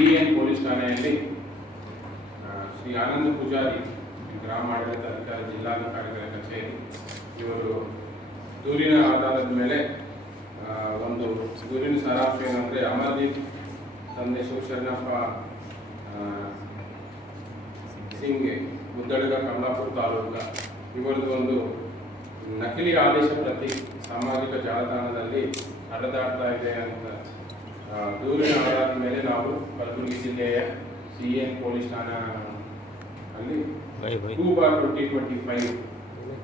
C N police ಠಾಣೆಯಲ್ಲಿ ಶ್ರೀ ಆನಂದ ಪೂಜಾರಿ ಗ್ರಾಮ ಆಡಳಿತ ಅಧಿಕಾರಿ ಜಿಲ್ಲಾಧಿಕಾರಿಗಳ ಕಚೇರಿ. ಇವರು ದೂರಿನ ಆಧಾರದ ಮೇಲೆ ಒಂದು ದೂರಿನ ಸಾರಾಂಶ ಏನಂದರೆ ಅಮರ್ದೀಪ್ ತಂದೆ ಶಿವಶರಣಪ್ಪ ಸಿಂಗ್ ಮುದ್ದಡಗ ಕಮಲಾಪುರ ತಾಲೂಕ ಇವರದ್ದು ಒಂದು ನಕಲಿ ಆದೇಶ ಪ್ರತಿ ಸಾಮಾಜಿಕ ಜಾಲತಾಣದಲ್ಲಿ ಹರಿದಾಡ್ತಾ ಇದೆ ಅಂತ ದೂರಿನ ಆಧಾರದ ಮೇಲೆ ನಾವು ಕಲಬುರಗಿ ಜಿಲ್ಲೆಯ ಸಿ ಎನ್ ಪೊಲೀಸ್ ಠಾಣಾ ಅಲ್ಲಿ two bar twenty twenty five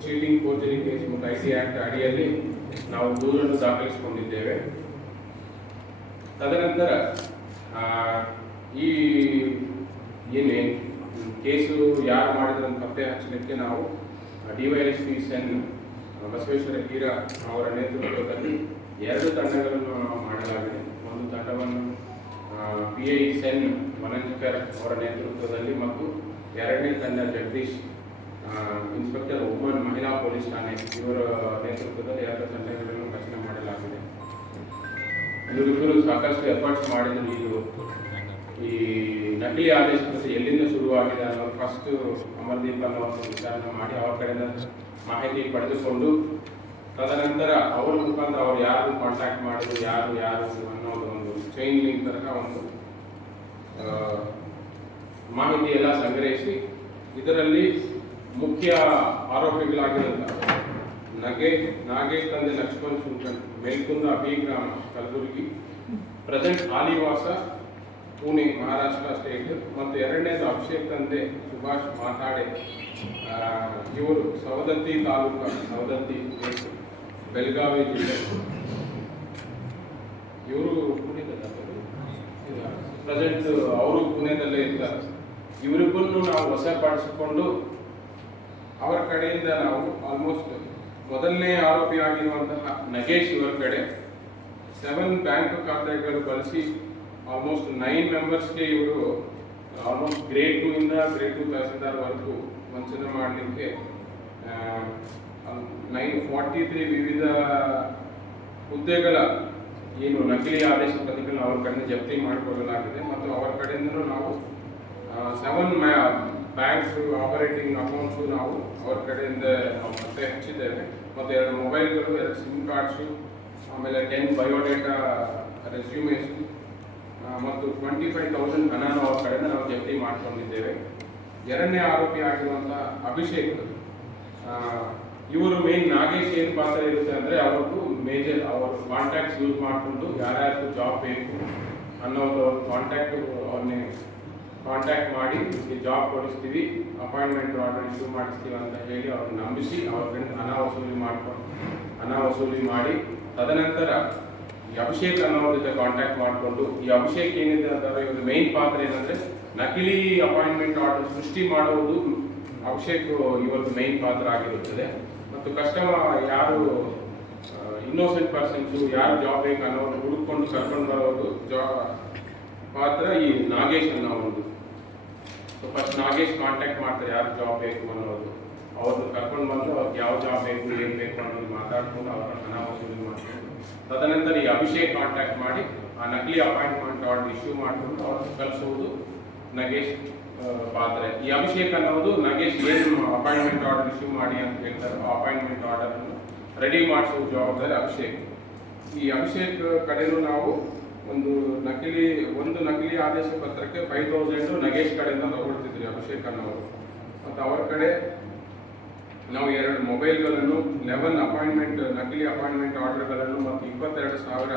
cheating forgery case ಮತ್ತು ಐ ಸಿ ಆಕ್ಟ್ ಅಡಿಯಲ್ಲಿ ನಾವು ದೂರನ್ನು ದಾಖಲಿಸಿಕೊಂಡಿದ್ದೇವೆ. ತದನಂತರ ಈ ಏನೇ ಕೇಸು ಯಾರು ಮಾಡಿದ್ರನ್ನು ಪತ್ತೆ ಹಚ್ಚಲಿಕ್ಕೆ ನಾವು DYS P CEN Basaveshwara Keera ಅವರ ನೇತೃತ್ವದಲ್ಲಿ ಎರಡು ತಂಡಗಳನ್ನು ಮಾಡಲಾಗಿದೆ. ಐ ಸೆನ್ ಮನಂಜಕರ್ ಅವರ ನೇತೃತ್ವದಲ್ಲಿ ಮತ್ತು ಎರಡನೇ ತಂಡ ಜಗದೀಶ್ ಇನ್ಸ್ಪೆಕ್ಟರ್ ಉಮನ್ ಮಹಿಳಾ ಪೊಲೀಸ್ ಠಾಣೆ ಇವರ ನೇತೃತ್ವದಲ್ಲಿ ಎರಡು ತಂಡಗಳನ್ನು ರಚನೆ ಮಾಡಲಾಗಿದೆ. ಇವರಿಬ್ಬರು ಸಾಕಷ್ಟು ಎಫರ್ಟ್ಸ್ ಮಾಡಿದ್ರು ಇದು. ಈ ನಕಲಿ ಆದೇಶ ಎಲ್ಲಿಂದ ಶುರುವಾಗಿದೆ ಅನ್ನೋ ಫಸ್ಟ್ ಅಮರ್ದೀಪ್ ಅನ್ನೋ ವಿಚಾರಣೆ ಮಾಡಿ ಅವರ ಕಡೆಯಿಂದ ಮಾಹಿತಿ ಪಡೆದುಕೊಂಡು, ತದನಂತರ ಅವರ ಮುಖಾಂತರ ಅವ್ರು ಯಾರು ಕಾಂಟ್ಯಾಕ್ಟ್ ಮಾಡಿದ್ರು, ಯಾರು ಯಾರು ಅನ್ನೋದು ಒಂದು ಚೈನ್ ಲಿಂಕ್ ತನಕ ಒಂದು ಮಾಹಿತಿ ಎಲ್ಲ ಸಂಗ್ರಹಿಸಿ ಇದರಲ್ಲಿ ಮುಖ್ಯ ಆರೋಪಿಗಳಾಗಿರುವಂಥ ನಗೆ, ನಾಗೇಶ್ ತಂದೆ ಲಕ್ಷ್ಮಣ್ ಸುಂಕಣ್ ಮೇಲ್ಕುಂದ ಬಿ ಗ್ರಾಮ ಕಲಬುರಗಿ ಪ್ರೆಸೆಂಟ್ ಆಲಿವಾಸ, ಪುಣೆ, ಮಹಾರಾಷ್ಟ್ರ ಸ್ಟೇಟ್, ಮತ್ತು ಎರಡನೇದು ಅಭಿಷೇಕ್ ತಂದೆ ಸುಭಾಷ್ ಮಾತಾಡೆ. ಇವರು ಸವದತ್ತಿ ತಾಲೂಕು, ಸವದತ್ತಿ, ಬೆಳಗಾವಿ ಜಿಲ್ಲೆ. ಇವರು ಪ್ರೆಸೆಂಟ್ ಅವರು ಪುಣೆದಲ್ಲೇ ಇದ್ದಾರೆ ಇವರಿಬ್ಬರನ್ನು ನಾವು ವಶಪಡಿಸಿಕೊಂಡು ಅವರ ಕಡೆಯಿಂದ ನಾವು ಆಲ್ಮೋಸ್ಟ್ ಮೊದಲನೇ ಆರೋಪಿ ಆಗಿರುವಂತಹ ನಗೇಶ್ ಇವರ ಕಡೆ ಸೆವೆನ್ ಬ್ಯಾಂಕ್ ಖಾತೆಗಳು ಬಳಸಿ ಆಲ್ಮೋಸ್ಟ್ ನೈನ್ ಮೆಂಬರ್ಸ್ಗೆ ಇವರು ಆಲ್ಮೋಸ್ಟ್ ಗ್ರೇಡ್ ಟೂ ಇಂದ ಗ್ರೇಡ್ ಟು ತಹಸೀಲ್ದಾರ್ವರೆಗೂ ವಂಚನೆ ಮಾಡಲಿಕ್ಕೆ ನೈನ್ ಫಾರ್ಟಿ ತ್ರೀ ವಿವಿಧ ಹುದ್ದೆಗಳ ಏನು ನಕಲಿ ಆದೇಶ ಪ್ರತಿಗಳನ್ನು ಅವ್ರ ಕಡೆಯಿಂದ ಜಪ್ತಿ ಮಾಡಿಕೊಳ್ಳಲಾಗಿದೆ ಮತ್ತು ಅವರ ಕಡೆಯಿಂದಲೂ ನಾವು ಸೆವೆನ್ ಬ್ಯಾಂಕ್ಸ್ ಆಪರೇಟಿಂಗ್ ಅಕೌಂಟ್ಸು ನಾವು ಅವ್ರ ಕಡೆಯಿಂದ ನಾವು ಮತ್ತೆ ಹಚ್ಚಿದ್ದೇವೆ. ಮತ್ತು ಎರಡು ಮೊಬೈಲ್ಗಳು ಎರಡು ಸಿಮ್ ಕಾರ್ಡ್ಸು ಆಮೇಲೆ ಟೆನ್ ಬಯೋಡೇಟಾ ರೆಸ್ಯೂಮೇಸ್ ಮತ್ತು ಟ್ವೆಂಟಿ ಫೈವ್ ತೌಸಂಡ್ ಹಣನ ಅವ್ರ ಕಡೆಯಿಂದ ನಾವು ಜಪ್ತಿ ಮಾಡ್ಕೊಂಡಿದ್ದೇವೆ. ಎರಡನೇ ಆರೋಪಿ ಆಗಿರುವಂಥ ಅಭಿಷೇಕ್ ಇವರು ಮೇನ್ ನಾಗೇಶ್ ಏನು ಪಾತ್ರ ಇರುತ್ತೆ ಅಂದರೆ ಅವ್ರದ್ದು ಮೇಜರ್ ಅವ್ರ ಕಾಂಟ್ಯಾಕ್ಟ್ಸ್ ಯೂಸ್ ಮಾಡಿಕೊಂಡು ಯಾರ್ಯಾರು ಜಾಬ್ ಬೇಕು ಅನ್ನೋದು ಕಾಂಟ್ಯಾಕ್ಟ್ ಅವ್ರನ್ನೇ ಕಾಂಟ್ಯಾಕ್ಟ್ ಮಾಡಿ ಜಾಬ್ ಕೊಡಿಸ್ತೀವಿ ಅಪಾಯಿಂಟ್ಮೆಂಟ್ ಆರ್ಡರ್ ಇಶ್ಯೂ ಮಾಡಿಸ್ತೀವಿ ಅಂತ ಹೇಳಿ ಅವ್ರನ್ನ ನಂಬಿಸಿ ಅವ್ರ ಫ್ರೆಂಡ್ ಹಣ ವಸೂಲಿ ಮಾಡ್ಕೊಂಡು ಹಣ ವಸೂಲಿ ಮಾಡಿ ತದನಂತರ ಈ ಅಭಿಷೇಕ್ ಅನ್ನೋರ ಜೊತೆ ಕಾಂಟ್ಯಾಕ್ಟ್ ಮಾಡಿಕೊಂಡು, ಈ ಅಭಿಷೇಕ್ ಏನಿದೆ ಅಂತಂದ್ರೆ ಇವ್ರ ಮೇನ್ ಪಾತ್ರ ಏನಂದ್ರೆ ನಕಲಿ ಅಪಾಯಿಂಟ್ಮೆಂಟ್ ಆರ್ಡರ್ ಸೃಷ್ಟಿ ಮಾಡುವುದು ಅಭಿಷೇಕ್ ಇವತ್ತು ಮೇನ್ ಪಾತ್ರ ಆಗಿರುತ್ತದೆ. ಮತ್ತು ಕಸ್ಟಮರ್ ಯಾರು ಇನ್ನೋಸೆಂಟ್ ಪರ್ಸನ್ಸು ಯಾರು ಜಾಬ್ ಬೇಕು ಅನ್ನೋದು ಹುಡುಕೊಂಡು ಕರ್ಕೊಂಡು ಬರೋದು ಜಾ ಪಾತ್ರ ಈ ನಾಗೇಶ್ ಅನ್ನೋ ಒಂದು. ಸೊ ಫಸ್ಟ್ ನಾಗೇಶ್ ಕಾಂಟ್ಯಾಕ್ಟ್ ಮಾಡ್ತಾರೆ ಯಾರು ಜಾಬ್ ಬೇಕು ಅನ್ನೋದು. ಅವ್ರನ್ನ ಕರ್ಕೊಂಡು ಬಂದು ಅವ್ರಿಗೆ ಯಾವ ಜಾಬ್ ಬೇಕು, ಏನು ಬೇಕು ಅನ್ನೋದು ಮಾತಾಡ್ಕೊಂಡು ಅವರ ಹಣ ವಸೂಲಿ ಮಾಡ್ಕೊಂಡು, ತದನಂತರ ಈ ಅಭಿಷೇಕ್ ಕಾಂಟ್ಯಾಕ್ಟ್ ಮಾಡಿ ಆ ನಕಲಿ ಅಪಾಯಿಂಟ್ಮೆಂಟ್ ಆರ್ಡರ್ ಇಶ್ಯೂ ಮಾಡಿಕೊಂಡು ಅವ್ರನ್ನ ಕಳಿಸೋದು ನಾಗೇಶ್. ಪಾತ್ರ. ಈ ಅಭಿಷೇಕ್ ಅನ್ನೋದು ನಗೇಶ್ ಏನು ಅಪಾಯಿಂಟ್ಮೆಂಟ್ ಆರ್ಡರ್ ಇಶ್ಯೂ ಮಾಡಿ ಅಂತ ಹೇಳ್ತಾರೆ ಆ ಅಪಾಯಿಂಟ್ಮೆಂಟ್ ಆರ್ಡರ್ ರೆಡಿ ಮಾಡಿಸೋ ಜವಾಬ್ದಾರಿ ಅಭಿಷೇಕ್. ಈ ಅಭಿಷೇಕ್ ಕಡೆಯೂ ನಾವು ಒಂದು ನಕಲಿ ಒಂದು ನಕಲಿ ಆದೇಶ ಪತ್ರಕ್ಕೆ ಫೈವ್ ತೌಸಂಡ್ ನಗೇಶ್ ಕಡೆಯಿಂದ ತಗೊಳ್ತಿದ್ರಿ ಅಭಿಷೇಕ್ ಅನ್ನೋರು. ಮತ್ತು ಅವರ ಕಡೆ ನಾವು ಎರಡು ಮೊಬೈಲ್ಗಳನ್ನು ಲೆವೆನ್ ಅಪಾಯಿಂಟ್ಮೆಂಟ್ ನಕಲಿ ಅಪಾಯಿಂಟ್ಮೆಂಟ್ ಆರ್ಡರ್ಗಳನ್ನು ಮತ್ತು ಇಪ್ಪತ್ತೆರಡು ಸಾವಿರ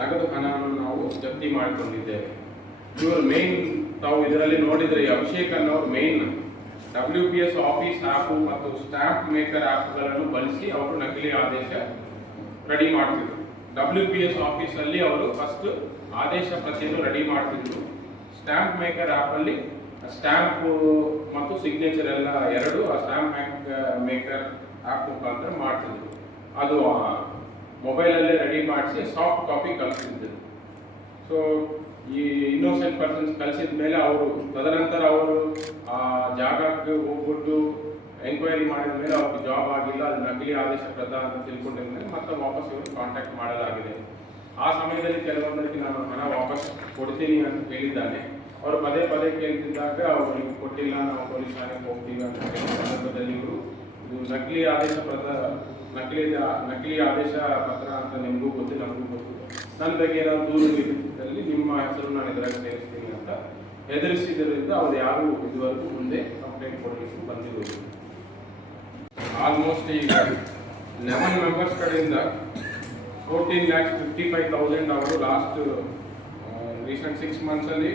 ನಗದು ಹಣವನ್ನು ನಾವು ಜಪ್ತಿ ಮಾಡಿಕೊಂಡಿದ್ದೇವೆ. ಇವರು ಮೇನ್ ತಾವು ಇದರಲ್ಲಿ ನೋಡಿದರೆ ಅಭಿಷೇಕ್ ಅನ್ನೋರು main W P S office app ಮತ್ತು ಸ್ಟ್ಯಾಂಪ್ ಮೇಕರ್ ಆ್ಯಪ್ಗಳನ್ನು ಬಳಸಿ ಅವರು ನಕಲಿ ಆದೇಶ ರೆಡಿ ಮಾಡ್ತಿದ್ರು. ಡಬ್ಲ್ಯೂ ಪಿ ಎಸ್ ಆಫೀಸಲ್ಲಿ ಅವರು ಫಸ್ಟ್ ಆದೇಶ ಪ್ರತಿಯನ್ನು ರೆಡಿ ಮಾಡ್ತಿದ್ರು. ಸ್ಟ್ಯಾಂಪ್ ಮೇಕರ್ ಆ್ಯಪಲ್ಲಿ ಸ್ಟ್ಯಾಂಪ್ ಮತ್ತು ಸಿಗ್ನೇಚರ್ ಎಲ್ಲ ಎರಡು ಆ ಸ್ಟ್ಯಾಂಪ್ ಮೇಕರ್ ಆ್ಯಪ್ ಮುಖಾಂತರ ಮಾಡ್ತಿದ್ರು. ಅದು ಮೊಬೈಲಲ್ಲೇ ರೆಡಿ ಮಾಡಿಸಿ ಸಾಫ್ಟ್ ಕಾಪಿ ಕಳಿಸ್ತಿದ್ರು. ಸೊ ಈ ಇನ್ನೋಸೆಂಟ್ ಪರ್ಸನ್ಸ್ ಕಳಿಸಿದ ಮೇಲೆ ಅವರು, ತದನಂತರ ಅವರು ಆ ಜಾಗಕ್ಕೆ ಹೋಗ್ಬಿಟ್ಟು ಎಂಕ್ವೈರಿ ಮಾಡಿದ ಮೇಲೆ ಅವ್ರಿಗೆ ಜಾಬ್ ಆಗಿಲ್ಲ, ಅದು ನಕಲಿ ಆದೇಶ ಪ್ರದಾನ ಅಂತ ತಿಳ್ಕೊಂಡಿದ ಮೇಲೆ ಮತ್ತೆ ವಾಪಸ್ ಇವರು ಕಾಂಟ್ಯಾಕ್ಟ್ ಮಾಡಲಾಗಿದೆ. ಆ ಸಮಯದಲ್ಲಿ ಕೆಲವೊಂದಕ್ಕೆ ನಾನು ಹಣ ವಾಪಸ್ ಕೊಡ್ತೀನಿ ಅಂತ ಕೇಳಿದ್ದಾನೆ. ಅವರು ಪದೇ ಪದೇ ಕೇಳ್ತಿದ್ದಾಗ ಅವರು, ನೀವು ಕೊಟ್ಟಿಲ್ಲ, ನಾವು ಪೊಲೀಸ್ ಠಾಣೆಗೆ ಹೋಗ್ತೀವಿ ಅಂತ ಹೇಳಿದ ಸಂದರ್ಭದಲ್ಲಿ ಇವರು, ಇದು ನಕಲಿ ಆದೇಶ ಪತ್ರ ನಕಲಿ ನಕಲಿ ಆದೇಶ ಪತ್ರ ಅಂತ ನಿಮಗೂ ಗೊತ್ತಿಲ್ಲ, ನಮಗೂ ಗೊತ್ತು ನನ್ನ ಬಗ್ಗೆ ಏನಾದ್ರು ದೂರು ಇದ್ದಲ್ಲಿ ನಿಮ್ಮ ಹೆಸರು ನಾನು ಎದುರಾಗಿ ಸೇರಿಸ್ತೀನಿ ಅಂತ ಹೆದರಿಸಿದ್ರಿಂದ ಅವ್ರು ಯಾರು ಇದುವರೆಗೂ ಮುಂದೆ ಕಂಪ್ಲೇಂಟ್ ಕೊಡಲಿಕ್ಕೆ ಬಂದಿರೋದು ಆಲ್ಮೋಸ್ಟ್ ಈಗ ಲೆವೆನ್ ಮೆಂಬರ್ಸ್ ಕಡೆಯಿಂದ fourteen lakhs fifty five thousand ಅವರು ಲಾಸ್ಟ್ ರೀಸೆಂಟ್ ಸಿಕ್ಸ್ ಮಂತ್ಸಲ್ಲಿ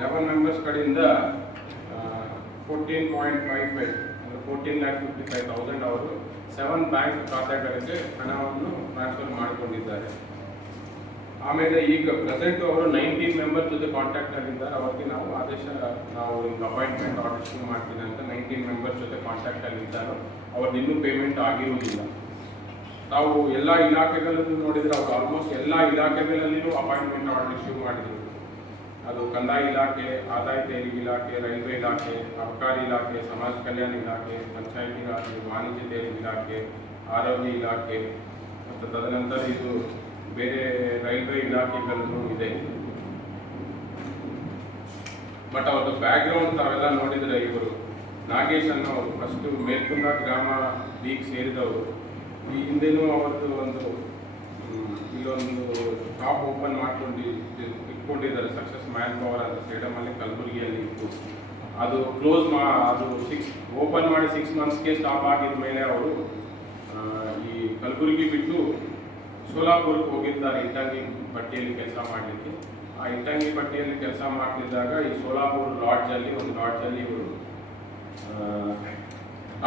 ಲೆವೆನ್ ಮೆಂಬರ್ಸ್ ಕಡೆಯಿಂದ ಫೋರ್ಟೀನ್ ಪಾಯಿಂಟ್ ಫೈವ್ ಫೈವ್ ಅಂದರೆ fourteen lakh fifty five thousand ಅವರು ಸೆವೆನ್ ಬ್ಯಾಂಕ್ ಖಾತೆಗಳಿಗೆ ಹಣವನ್ನು ಟ್ರಾನ್ಸ್ಫರ್ ಮಾಡಿಕೊಂಡಿದ್ದಾರೆ. ಆಮೇಲೆ ಈಗ ಪ್ರೆಸೆಂಟ್ ಅವರು ನೈನ್ಟೀನ್ ಮೆಂಬರ್ ಜೊತೆ ಕಾಂಟ್ಯಾಕ್ಟ್ ಆಗಿದ್ದಾರೆ. ನಾವು ಆದೇಶ, ನಾವು ನಿಮ್ಗೆ ಅಪಾಯಿಂಟ್ಮೆಂಟ್ ಆರ್ಡರ್ ಮಾಡ್ತೀನಿ ಅಂತ ನೈನ್ಟೀನ್ ಮೆಂಬರ್ಸ್ ಜೊತೆ ಕಾಂಟ್ಯಾಕ್ಟ್ ಆಗಿದ್ದಾರೆ. ಅವ್ರದ್ದು ಇನ್ನೂ ಪೇಮೆಂಟ್ ಆಗಿರುವುದಿಲ್ಲ. ನಾವು ಎಲ್ಲ ಇಲಾಖೆಗಳಲ್ಲೂ ನೋಡಿದರೆ ಅವರು ಆಲ್ಮೋಸ್ಟ್ ಎಲ್ಲ ಇಲಾಖೆಗಳಲ್ಲಿಯೂ ಅಪಾಯಿಂಟ್ಮೆಂಟ್ ಆರ್ಡರ್ ಇಶ್ಯೂ ಮಾಡಿದ್ರು. ಅದು ಕಂದಾಯ ಇಲಾಖೆ, ಆದಾಯ ತೆರಿಗೆ ಇಲಾಖೆ, ರೈಲ್ವೆ ಇಲಾಖೆ ಅಬಕಾರಿ ಇಲಾಖೆ, ಸಮಾಜ ಕಲ್ಯಾಣ ಇಲಾಖೆ, ಪಂಚಾಯತ್ ಇಲಾಖೆ ವಾಣಿಜ್ಯ ತೆರಿಗೆ ಇಲಾಖೆ, ಆರೋಗ್ಯ ಇಲಾಖೆ, ಮತ್ತು ತದನಂತರ ಇದು ಬೇರೆ ರೈಲ್ವೆ ಇಲಾಖೆಗಳಲ್ಲೂ ಇದೆ. ಬಟ್ ಅವ್ರದ್ದು ಬ್ಯಾಕ್ಗ್ರೌಂಡ್ ತಾವೆಲ್ಲ ನೋಡಿದರೆ ಇವರು ನಾಗೇಶ್ ಅನ್ನೋರು ಫಸ್ಟು ಮೇಲ್ಕುಂದ ಗ್ರಾಮ ಲೀಗ್ ಸೇರಿದವರು. ಈ ಹಿಂದೆನೂ ಅವತ್ತು ಒಂದು ಇಲ್ಲೊಂದು ಶಾಪ್ ಓಪನ್ ಮಾಡ್ಕೊಂಡು ಇಟ್ಕೊಂಡಿದ್ದಾರೆ. ಸಕ್ಸಸ್ ಮ್ಯಾನ್ ಪವರ್ ಅಂತ ಸೇಡಮಲ್ಲಿ ಕಲಬುರಗಿಯಲ್ಲಿ ಇತ್ತು. ಅದು ಕ್ಲೋಸ್ ಮಾ, ಅದು ಸಿಕ್ಸ್ ಓಪನ್ ಮಾಡಿ ಸಿಕ್ಸ್ ಮಂತ್ಸ್ಗೆ ಸ್ಟಾಪ್ ಆಗಿದ ಮೇಲೆ ಅವರು ಈ ಕಲಬುರಗಿ ಬಿಟ್ಟು ಸೋಲಾಪುರಕ್ಕೆ ಹೋಗಿದ್ದಾರೆ, ಇಟ್ಟಂಗಿ ಪಟ್ಟಿಯಲ್ಲಿ ಕೆಲಸ ಮಾಡಲಿಕ್ಕೆ. ಆ ಇಟ್ಟಂಗಿ ಪಟ್ಟಿಯಲ್ಲಿ ಕೆಲಸ ಮಾಡ್ತಿದ್ದಾಗ ಈ ಸೋಲಾಪುರ ಲಾಡ್ಜಲ್ಲಿ ಒಂದು ಲಾಡ್ಜಲ್ಲಿ ಇವರು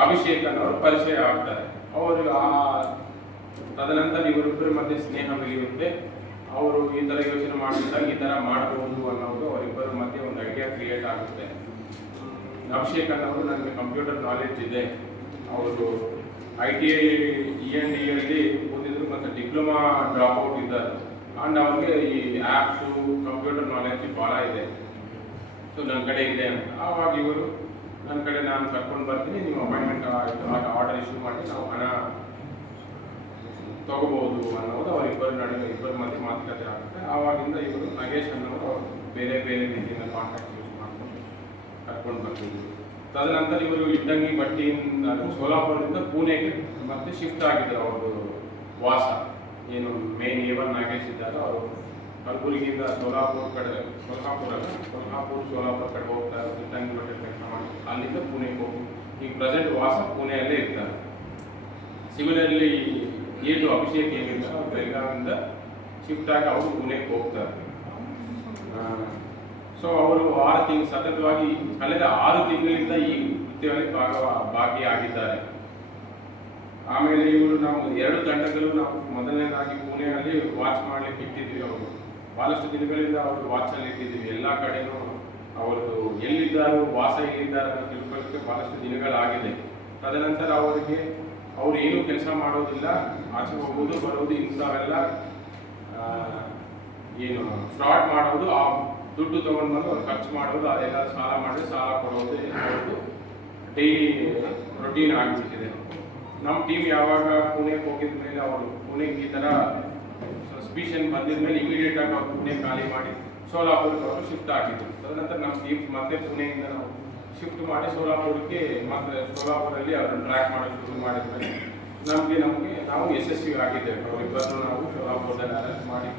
ಅಭಿಷೇಕ್ ಅನ್ನೋರು ಪರಿಚಯ ಆಗ್ತಾರೆ. ಅವರು ಆ ತದನಂತರ ಇವರಿಬ್ಬರ ಮಧ್ಯೆ ಸ್ನೇಹ ಬೆಳೆಯುತ್ತೆ. ಅವರು ಈ ಥರ ಯೋಚನೆ ಮಾಡಿದಾಗ ಈ ಥರ ಮಾಡಬಹುದು ಅನ್ನೋದು ಅವರಿಬ್ಬರ ಮಧ್ಯೆ ಒಂದು ಐಡಿಯಾ ಕ್ರಿಯೇಟ್ ಆಗುತ್ತೆ. ಅಭಿಷೇಕ್ ಅನ್ನೋರು ನನಗೆ ಕಂಪ್ಯೂಟರ್ ನಾಲೆಡ್ಜ್ ಇದೆ. ಅವರು I T I E N D ಅಲ್ಲಿ ಓದಿದ್ರು ಮತ್ತು ಡಿಪ್ಲೊಮಾ ಡ್ರಾಪ್ ಔಟ್ ಇದ್ದಾರೆ ಆ್ಯಂಡ್ ಅವ್ರಿಗೆ ಈ ಆ್ಯಪ್ಸು ಕಂಪ್ಯೂಟರ್ ನಾಲೆಜ್ ಭಾಳ ಇದೆ. ಸೊ ನನ್ನ ಕಡೆ ಇದೆ ಅಂತ. ಆವಾಗ ಇವರು ನನ್ನ ಕಡೆ ನಾನು ಕರ್ಕೊಂಡು ಬರ್ತೀನಿ, ನೀವು ಅಪಾಯಿಂಟ್ಮೆಂಟ್ ಆರ್ಡರ್ ಇಶ್ಯೂ ಮಾಡಿ ನಾವು ಹಣ ತಗೋಬಹುದು ಅನ್ನೋದು ಅವರಿಬ್ಬರ ನಡುವೆ, ಇಬ್ಬರ ಮಧ್ಯೆ ಮಾತುಕತೆ ಆಗುತ್ತೆ. ಆವಾಗಿಂದ ಇವರು ನಾಗೇಶ್ ಅನ್ನೋರು ಅವ್ರು ಬೇರೆ ಬೇರೆ ರೀತಿಯಿಂದ ಕಾಂಟ್ಯಾಕ್ಟ್ ಯೂಸ್ ಮಾಡ್ಕೊಂಡು ಕರ್ಕೊಂಡು ಬರ್ತಿದ್ರು. ತದನಂತರ ಇವರು ಇಟ್ಟಂಗಿ ಬಟ್ಟಿಯಿಂದ, ಸೋಲಾಪುರದಿಂದ ಪುಣೆಗೆ ಮತ್ತೆ ಶಿಫ್ಟ್ ಆಗಿದ್ದರು ಅವ್ರದ್ದು ವಾಸ, ಏನು ಮೇನ್ ಏವನ್ ನಾಗೇಶ್ ಇದ್ದಾರೆ ಅವರು ಕಲಬುರಗಿಯಿಂದ ಸೋಲಾಪುರ ಕಡೆ ಅಲ್ಲ ಸೋಲಾಪುರ ಸೋಲಾಪುರ ಕಡೆ ತಂಗಿ ಬಟ್ಟೆ ಕೆಲಸ ಮಾಡಿ ಅಲ್ಲಿಂದ ಪುಣೆಗೆ ಹೋಗಿ. ಈಗ ಪ್ರೆಸೆಂಟ್ ವಾಸ ಪುಣೆಯಲ್ಲೇ ಇರ್ತಾರೆ. ಸಿಮಿಲರ್ಲಿ ಏನು ಅಭಿಷೇಕ್ ಏನಿಲ್ಲ ಅವ್ರು ಬೆಳಗಾವಿಂದ ಶಿಫ್ಟ್ ಆಗಿ ಅವರು ಪುಣೆಗೆ ಹೋಗ್ತಾರೆ. ಸೊ ಅವರು ಆರು ತಿಂಗಳು ಸತತವಾಗಿ ಕಳೆದ ಆರು ತಿಂಗಳಿಂದ ಈ ನೃತ್ಯದಲ್ಲಿ ಭಾಗ, ಭಾಗಿಯಾಗಿದ್ದಾರೆ. ಆಮೇಲೆ ಇವರು ನಾವು ಎರಡು ತಂಡಗಳು ನಾವು ಮೊದಲನೇದಾಗಿ ಪುಣೆಯಲ್ಲಿ ವಾಚ್ ಮಾಡ್ಲಿಕ್ಕೆ ಇಟ್ಟಿದ್ವಿ ಅವರು. ಬಹಳಷ್ಟು ದಿನಗಳಿಂದ ಅವರು ವಾಚಲ್ಲಿ ಇಟ್ಟಿದ್ವಿ ಎಲ್ಲ ಕಡೆನೂ ಅವರದು ಎಲ್ಲಿದ್ದಾರೋ, ವಾಸ ಎಲ್ಲಿದ್ದಾರೆ ಅಂತ ತಿಳ್ಕೊಳ್ಳೋಕ್ಕೆ ಬಹಳಷ್ಟು ದಿನಗಳಾಗಿದೆ. ತದನಂತರ ಅವರಿಗೆ ಅವರು ಏನೂ ಕೆಲಸ ಮಾಡೋದಿಲ್ಲ. ಆಚೆ ಹೋಗೋದು, ಬರೋದು, ಇಂಥವೆಲ್ಲ ಏನು ಫ್ರಾಡ್ ಮಾಡೋದು, ಆ ದುಡ್ಡು ತಗೊಂಡು ಬಂದು ಅವ್ರು ಖರ್ಚು ಮಾಡೋದು, ಅದೆಲ್ಲ ಸಾಲ ಮಾಡಿ ಸಾಲ ಕೊಡೋದು ಡೈಲಿ ರೊಟೀನ್ ಆಗಿಬಿಟ್ಟಿದೆ. ನಮ್ಮ ಟೀಮ್ ಯಾವಾಗ ಪುಣೆಗೆ ಹೋಗಿದ ಮೇಲೆ ಅವರು ಪುಣೆಗೆ ಈ ಥರ ಸಸ್ಪಿಷನ್ ಬಂದಿದ ಮೇಲೆ ಇಮಿಡಿಯೇಟ್ ಆಗಿ ಅವ್ರು ಪುಣೆ ಖಾಲಿ ಮಾಡಿ ಸೋಲಾಪುರಕ್ಕೆ ಅವರು ಶಿಫ್ಟ್ ಆಗಿದ್ರು. ತದನಂತರ ನಮ್ಮ ಟೀಮ್ ಮತ್ತೆ ಪುಣೆಯಿಂದ ನಾವು ಶಿಫ್ಟ್ ಮಾಡಿ ಸೋಲಾಪುರಕ್ಕೆ ಮತ್ತೆ ಸೋಲಾಪುರಲ್ಲಿ ಅವ್ರನ್ನ ಟ್ರ್ಯಾಕ್ ಮಾಡೋದು ಶುರು ಮಾಡಿದ್ಮೇಲೆ ನಮಗೆ ನಮಗೆ ನಾವು ಯಶಸ್ವಿ ಆಗಿದ್ದೇವೆ. ಅವರಿಬ್ಬರನ್ನು ನಾವು ಸೋಲಾಪುರದಲ್ಲಿ ಅರೆಸ್ಟ್ ಮಾಡಿ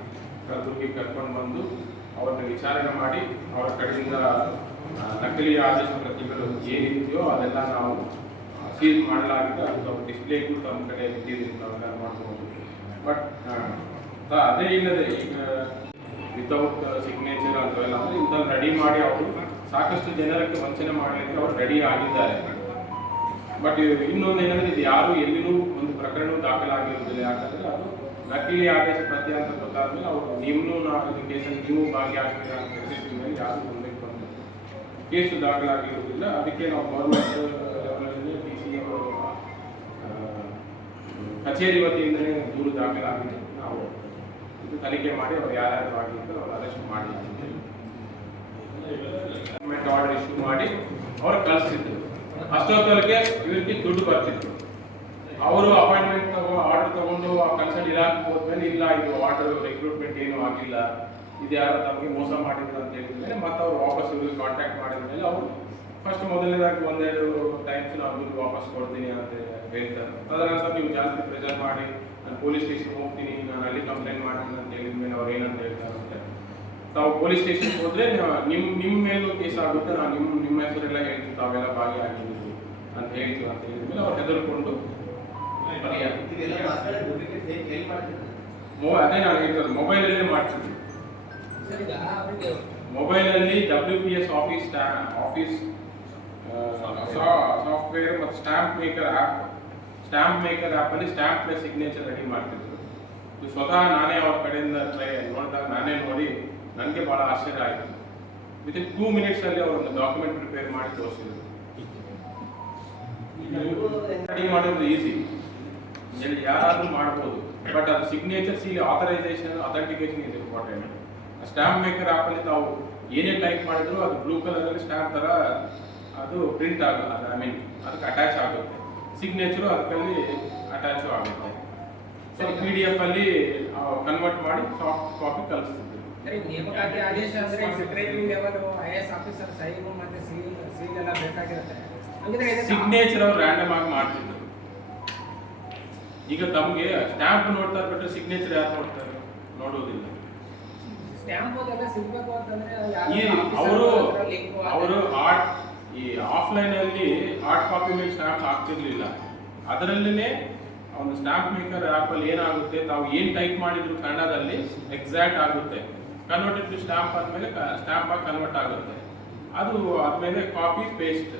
ಕಲಬುರಗಿ ಕರ್ಕೊಂಡು ಬಂದು ಅವ್ರನ್ನ ವಿಚಾರಣೆ ಮಾಡಿ ಅವರ ಕಡೆಯಿಂದ ನಕಲಿ ಆದೇಶ ಪ್ರತಿಗಳು ಏನಿದೆಯೋ ಅದೆಲ್ಲ ನಾವು ಸೀಲ್ ಮಾಡಲಾಗಿದೆ ಅದು ತಮ್ಮ ಕೂಡ ತಮ್ಮ ಕಡೆ ಇಟ್ಟಿದ್ದೀನಿ ತಾವೆಲ್ಲ ಮಾಡ್ಬೋದು. ಬಟ್ ಅದೇ ಇಲ್ಲದೆ ಈಗ ವಿತೌಟ್ ಸಿಗ್ನೇಚರ್ ಅಂತವೆಲ್ಲ ಅಂದರೆ ಇಂಥದ್ದು ರೆಡಿ ಮಾಡಿ ಅವರು ಸಾಕಷ್ಟು ಜನರಕ್ಕೆ ವಂಚನೆ ಮಾಡಲಿಕ್ಕೆ ಅವರು ರೆಡಿ ಆಗಿದ್ದಾರೆ. ಬಟ್ ಇನ್ನೊಂದು ಏನಂದ್ರೆ ಇದು ಯಾರು ಎಲ್ಲಿನೂ ಒಂದು ಪ್ರಕರಣ ದಾಖಲಾಗಿರುವುದಿಲ್ಲ. ಯಾಕಂದ್ರೆ ಅದು ನಕಲಿ ಆದೇಶ ಪ್ರತಿ ಅಂತ ಗೊತ್ತಾದ್ಮೇಲೆ ಅವರು ನಿಮ್ಮನ್ನು ನಾವು ಕೇಸಲ್ಲಿ ನೀವು ಭಾಗಿಯಾಗ್ತೀರಾ ಅಂತ ಹೇಳಿ ಯಾರು ಮುಂದಕ್ಕೆ ಬಂದು ಕೇಸು ದಾಖಲಾಗಿರುವುದಿಲ್ಲ. ಅದಕ್ಕೆ ನಾವು ಗೌರ್ಮೆಂಟ್ ಕಚೇರಿ ವತಿಯಿಂದಲೇ ದೂರು ದಾಖಲಾಗಿದೆ. ನಾವು ಇದು ತನಿಖೆ ಮಾಡಿ ಅವ್ರು ಯಾರ್ಯಾರು ಆಗಿದ್ದು ಅವ್ರು ಅರೆಸ್ಟ್ ಮಾಡಿ ಆರ್ಡರ್ ಇಶ್ಯೂ ಮಾಡಿ ಅವ್ರು ಕಳಿಸಿದ್ರು. ಅಷ್ಟೊತ್ತೊಳಗೆ ಇವ್ರಿಗೆ ದುಡ್ಡು ಬರ್ತಿತ್ತು. ಅವರು ಅಪಾಯಿಂಟ್ಮೆಂಟ್ ತಗೋ ಆರ್ಡರ್ ತಗೊಂಡು ಆ ಕನ್ಸಲ್ಟ್ ಇಲಾಖೆ ಇಲ್ಲ, ಇದು ಆರ್ಡರ್ ರಿಕ್ರೂಟ್ಮೆಂಟ್ ಏನು ಆಗಿಲ್ಲ. ಇದು ಯಾರು ತಮಗೆ ಮೋಸ ಮಾಡಿದ್ರು ಅಂತ ಹೇಳಿದ್ಮೇಲೆ ಮತ್ತೆ ಅವ್ರು ವಾಪಸ್ ಇವ್ರಿಗೆ ಕಾಂಟ್ಯಾಕ್ಟ್ ಮಾಡಿದ್ಮೇಲೆ ಅವರು ಫಸ್ಟ್ ಮೊದಲನೇದಾಗಿ ಒಂದೆರಡು ಟೈಮ್ಸ್ ನಾವು ದುಡ್ಡು ವಾಪಸ್ ಕೊಡ್ತೀನಿ ಅಂತ ಹೇಳ್ತಾರೆ. ತದನಂತರ ನೀವು ಜಾಸ್ತಿ ಪ್ರೆಜರ್ ಮಾಡಿ ನಾನು ಪೊಲೀಸ್ ಸ್ಟೇಷನ್ ಹೋಗ್ತೀನಿ ನಾನು ಅಲ್ಲಿ ಕಂಪ್ಲೇಂಟ್ ಮಾಡ್ತೀನಿ ಅಂತ ಹೇಳಿದ್ಮೇಲೆ ಅವ್ರು ಏನಂತ ಹೇಳ್ತಾರೆ ಅಂದ್ರೆ ತಾವು ಪೊಲೀಸ್ ಸ್ಟೇಷನ್ ಹೋದ್ರೆ ನಿಮ್ಮ ನಿಮ್ಮ ಮೇಲೂ ಕೇಸ್ ಆಗುತ್ತೆ ನಾನು ನಿಮ್ಮ ನಿಮ್ಮ ಹೆಸರೆಲ್ಲ ಹೇಳ್ತೀವಿ ತಾವೆಲ್ಲ ಭಾಗಿಯಾಗಿದ್ದೀವಿ ಅಂತ ಹೇಳ್ತೀವಿ ಅಂತ ಹೇಳಿದ್ಮೇಲೆ ಅವ್ರು ಹೆದರ್ಕೊಂಡು ಅದೇ ನಾನು ಹೇಳ್ತಾರೆ ಮೊಬೈಲಲ್ಲೇ ಅವರಿಗೆ ಮೊಬೈಲಲ್ಲಿ W P S office office software ಮತ್ತು stamp maker app stamp maker ಆ್ಯಪಲ್ಲಿ ಸ್ಟ್ಯಾಂಪ್ ಪ್ಲಸ್ ಸಿಗ್ನೇಚರ್ ರೆಡಿ ಮಾಡ್ತಿದ್ರು. ಇದು ಸ್ವತಃ ನಾನೇ ಅವ್ರ ಕಡೆಯಿಂದ ಟ್ರೈ ನೋಡಿದಾಗ ನಾನೇ ನೋಡಿ ನನಗೆ ಭಾಳ ಆಶ್ಚರ್ಯ ಆಯಿತು. ವಿತ್ ಇನ್ ಟೂ ಅವರು ಒಂದು ಡಾಕ್ಯುಮೆಂಟ್ ಪ್ರಿಪೇರ್ ಮಾಡಿ ತೋರಿಸಿದ್ರು. ರೆಡಿ ಮಾಡೋದು ಈಸಿ ಯಾರಾದರೂ ಮಾಡ್ಬೋದು. ಬಟ್ ಅದು ಸಿಗ್ನೇಚರ್ ಇಲ್ಲಿ authorization authentication is important stamp maker ಆ್ಯಪಲ್ಲಿ ತಾವು ಏನೇ ಟೈಪ್ ಮಾಡಿದ್ರು ಅದು ಬ್ಲೂ ಕಲರಲ್ಲಿ ಸ್ಟ್ಯಾಂಪ್ ಥರ ಅದು ಪ್ರಿಂಟ್ ಆಗಲ್ಲ ಐ ಮೀನ್ ಸಿಗ್ನೇಚರು ಅದಕ್ಕಲ್ಲಿ ಅಟ್ಯಾಚು ಆಗುತ್ತೆ ಸೊ ಪಿ ಡಿ ಎಫ್ ಅಲ್ಲಿ ಕನ್ವರ್ಟ್ ಮಾಡಿ ಸಾಫ್ಟ್ ಕಾಪಿ ಕಲಿಸ್ತೀವಿ ಸರಿ ನೇಮಕಾತಿ ಆದೇಶ ಅಂದ್ರೆ secretary level I S officer sign ಮತ್ತೆ ಸೀಲ್ ಸೀಲ್ ಎಲ್ಲ ಬೇಕಾಗಿರುತ್ತೆ. ಹಂಗಿದ್ರೆ ಸಿಗ್ನೇಚರ್ ಅವ್ರು ರ್ಯಾಂಡಮ್ ಆಗಿ ಮಾಡ್ತಿದ್ರು. ಈಗ ತಮಗೆ ಸ್ಟ್ಯಾಂಪ್ ನೋಡ್ತಾ ಬಿಟ್ಟರೆ ಸಿಗ್ನೇಚರ್ ಯಾರು ನೋಡ್ತಾರೆ ನೋಡೋದಿಲ್ಲ. ಸ್ಟ್ಯಾಂಪ್ ಅದೆಲ್ಲ ಸಿಗ್ಬೇಕು ಅಂತಂದ್ರೆ ಅವರು ಅವರು ಹಾರ್ಡ್ ಈ ಆಫ್ಲೈನ್ ಅಲ್ಲಿ ಹಾರ್ಡ್ ಕಾಪಿ ಮೇಲೆ ಸ್ಟ್ಯಾಂಪ್ ಹಾಕ್ತಿರ್ಲಿಲ್ಲ. ಅದರಲ್ಲಿನೇ ಒಂದು ಸ್ಟ್ಯಾಂಪ್ ಮೇಕರ್ ಆ್ಯಪ್ ಅಲ್ಲಿ ಏನಾಗುತ್ತೆ, ತಾವು ಏನ್ ಟೈಪ್ ಮಾಡಿದ್ರು ಕನ್ನಡದಲ್ಲಿ ಎಕ್ಸಾಕ್ಟ್ ಆಗುತ್ತೆ. ಕನ್ವರ್ಟೆಡ್ ಟು ಸ್ಟ್ಯಾಂಪ್ ಆದ್ಮೇಲೆ ಸ್ಟ್ಯಾಂಪ್ ಆಗಿ ಕನ್ವರ್ಟ್ ಆಗುತ್ತೆ. ಅದು ಆದ್ಮೇಲೆ ಕಾಪಿ ಪೇಸ್ಟ್